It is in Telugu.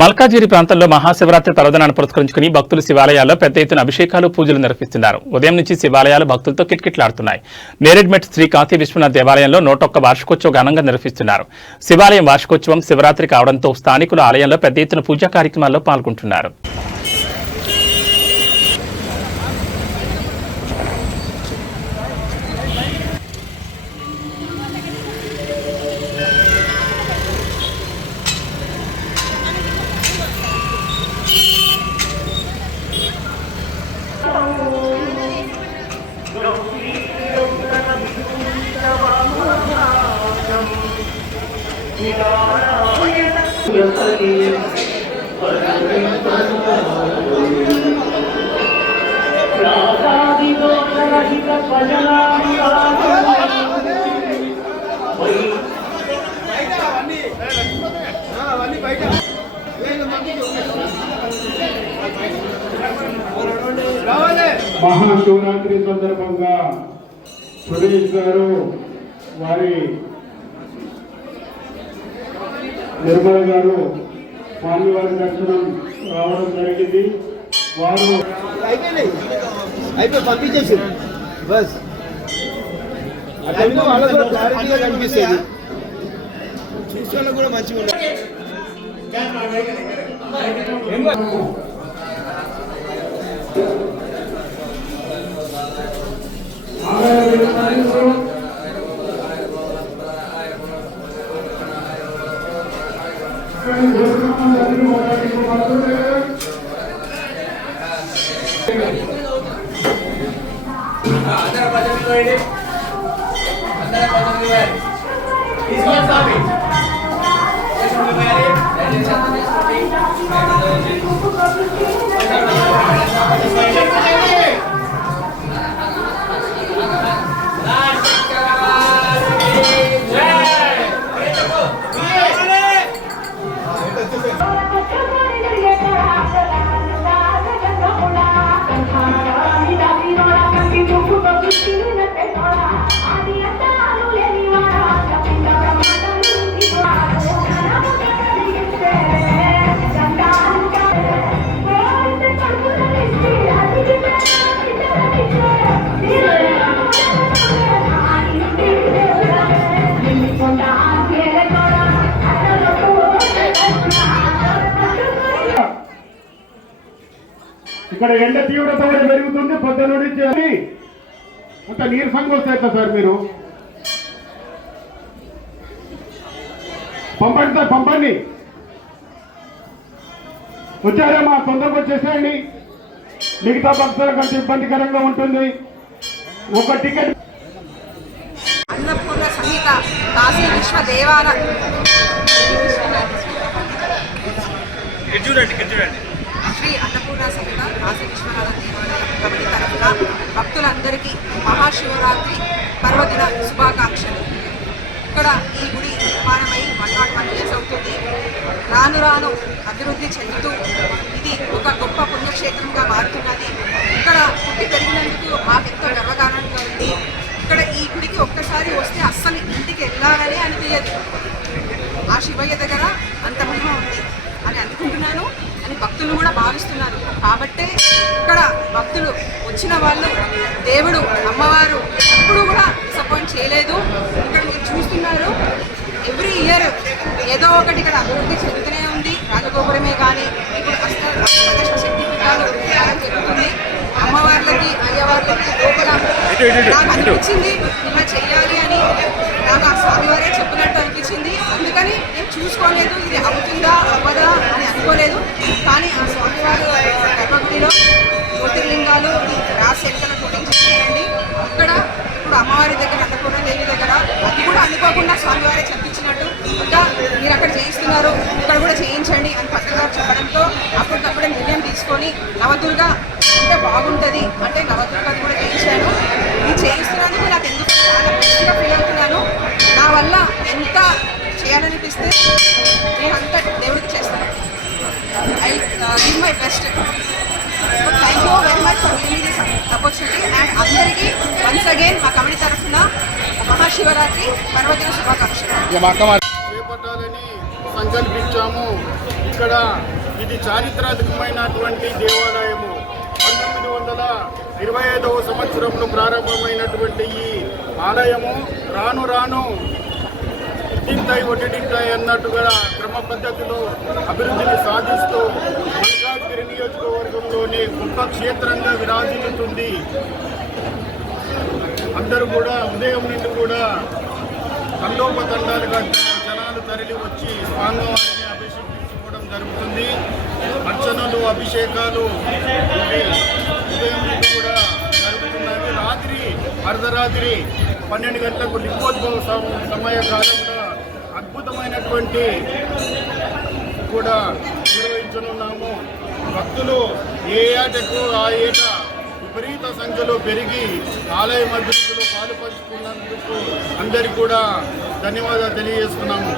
మల్కాజిగిరి ప్రాంతంలో మహాశివరాత్రి పర్వదినాన్ని పురస్కరించుకుని భక్తులు శివాలయాల్లో పెద్ద ఎత్తున అభిషేకాలు పూజలు నిర్వహిస్తున్నారు. ఉదయం నుంచి శివాలయాలు భక్తులతో కిటకిటలాడుతున్నాయి. నేరేడ్మెట్ శ్రీ కాశీ విశ్వనాథ్ దేవాలయంలో 101 వార్షికోత్సవం ఘనంగా నిర్వహిస్తున్నారు. శివాలయం వార్షికోత్సవం శివరాత్రి కావడంతో స్థానికులు ఆలయంలో పెద్ద ఎత్తున పూజా కార్యక్రమాల్లో పాల్గొంటున్నారు. మహాశివరాత్రి సందర్భంగా సురేష్ గారు వారి నిర్మల గారు స్వామివారి దర్శనం రావడం జరిగింది. వారు అయిపోయి పంపించేసి బస్ వాళ్ళకు క్లారిటీగా కనిపిస్తుంది. చూసే కూడా మంచిగా ఉంటుంది. ఇక్కడ ఎండ తీవ్రత కూడా పెరుగుతుంది. పొద్దున్నుండి చేసి అంత నీరసంగా వస్తాయి సార్. మీరు పంపండి సార్, పంపండి. వచ్చారమ్మా, తొందరగా వచ్చేసేయండి. మిగతా భక్తులకు కొంచెం ఇబ్బందికరంగా ఉంటుంది. ఒక టికెట్ అన్నపూర్ణ సమేత కాశీ విశ్వ దేవాలయం శ్రీ అన్నపూర్ణ సమేత కాశీ విశ్వనాథ దేవాలయం కమిటీ తరఫున భక్తులందరికీ మహాశివరాత్రి పర్వదిన శుభాకాంక్షలు. ఇక్కడ ఈ గుడి నిర్మాణమై 101 years అవుతుంది. రాను రాను అభివృద్ధి చెందుతూ ఇది ఒక గొప్ప పుణ్యక్షేత్రంగా మారుతున్నది. ఇక్కడ పుట్టి పెరిగినందుకు మాకెంతో గర్వకారణంగా ఉంది. ఇక్కడ ఈ గుడికి ఒక్కసారి వస్తే అస్సలు ఇంటికి వెళ్ళాలని అనిపించదు. ఆ శివయ్య దగ్గర అంత మహిమ ఉంది అని అనుకుంటున్నాను, అని భక్తులు కూడా భావిస్తున్నారు. కాబట్టే ఇక్కడ భక్తులు వచ్చిన వాళ్ళు దేవుడు అమ్మవారు ఎప్పుడు కూడా డిసప్పాయింట్ చేయలేదు. ఇక్కడ మీరు చూస్తున్నారు, ఎవ్రీ ఇయర్ ఏదో ఒకటి ఇక్కడ అభివృద్ధి చెందుతూనే ఉంది. రాజగోపురమే కానీ ఇప్పుడు అష్టాదశ శక్తి పీఠాలు జరుగుతుంది. అమ్మవార్లకి అయ్యవార్లకి లోపల నాకు అనిపించింది ఇలా చెయ్యాలి అని. నాకు ఆ స్వామివారే చెప్పినట్టు అనిపించింది. అందుకని నేను చూసుకోలేదు ఇది అవుతుందా అవ్వదా అని అనుకోలేదు. కానీ ఆ స్వామివారు గర్భగుడిలో జ్యోతిర్లింగాలు రాసి ఎన్నికల షూటింగ్ చేయండి. ఇక్కడ ఇప్పుడు అమ్మవారి దగ్గర అన్నపూర్ణ దేవి దగ్గర అది కూడా అనుకోకుండా స్వామివారే చెప్పించినట్టు ఇంకా మీరు అక్కడ చేయిస్తున్నారు, ఇక్కడ కూడా చేయించండి అని పత్రికలు చెప్పడంతో అప్పటికప్పుడే నిర్ణయం తీసుకొని నవదుర్గ అంటే బాగుంటుంది అంటే నవదుర్గది కూడా చేయించాను. ఇది చేయిస్తున్నందుకు నాకు ఎందుకు చాలా మంచిగా ఫీల్ అవుతున్నాను. నా వల్ల ఎంత చేయాలనిపిస్తే నేను అంతా దేవుడికి చేస్తాను. I give my best. Thank you very much for giving this opportunity. And అందరికీ వన్స్ అగైన్ మా కమిటీ తరఫున మహాశివరాత్రి పర్వదిన శుభాకాంక్షలు. చేపట్టాలని సంకల్పించాము. ఇక్కడ ఇది చారిత్రాత్మకమైనటువంటి దేవాలయము. 1925వ సంవత్సరంలో ప్రారంభమైనటువంటి ఈ ఆలయము రాను రాను ఇంటింటాయి ఒడ్డింటాయి అన్నట్టుగా క్రమ పద్ధతిలో అభివృద్ధిని సాధిస్తూ మల్కాజ్గిరి నియోజకవర్గంలోని గొప్ప క్షేత్రంగా విరాజిల్లుతుంది. అందరూ కూడా ఉదయం నుండి కూడా తండోపతండాలుగా జనాలు తరలి వచ్చి స్వామివారిని అభిషేకించుకోవడం జరుగుతుంది. అర్చనలు, అభిషేకాలు ఇవి ఉదయం నుండి కూడా జరుగుతున్నాయి. రాత్రి అర్ధరాత్రి 12 గంటలకు లింగోద్భవ సమయ కాలంలో అద్భుతమైనటువంటి కూడా నిర్వహించనున్నాము. భక్తులు ఏ ఏటకు ఆ ఏట విపరీత సంఖ్యలో పెరిగి ఆలయ అభివృద్ధిలో పాలు పంచుకున్నందుకు అందరికీ కూడా ధన్యవాదాలు తెలియజేస్తున్నాము.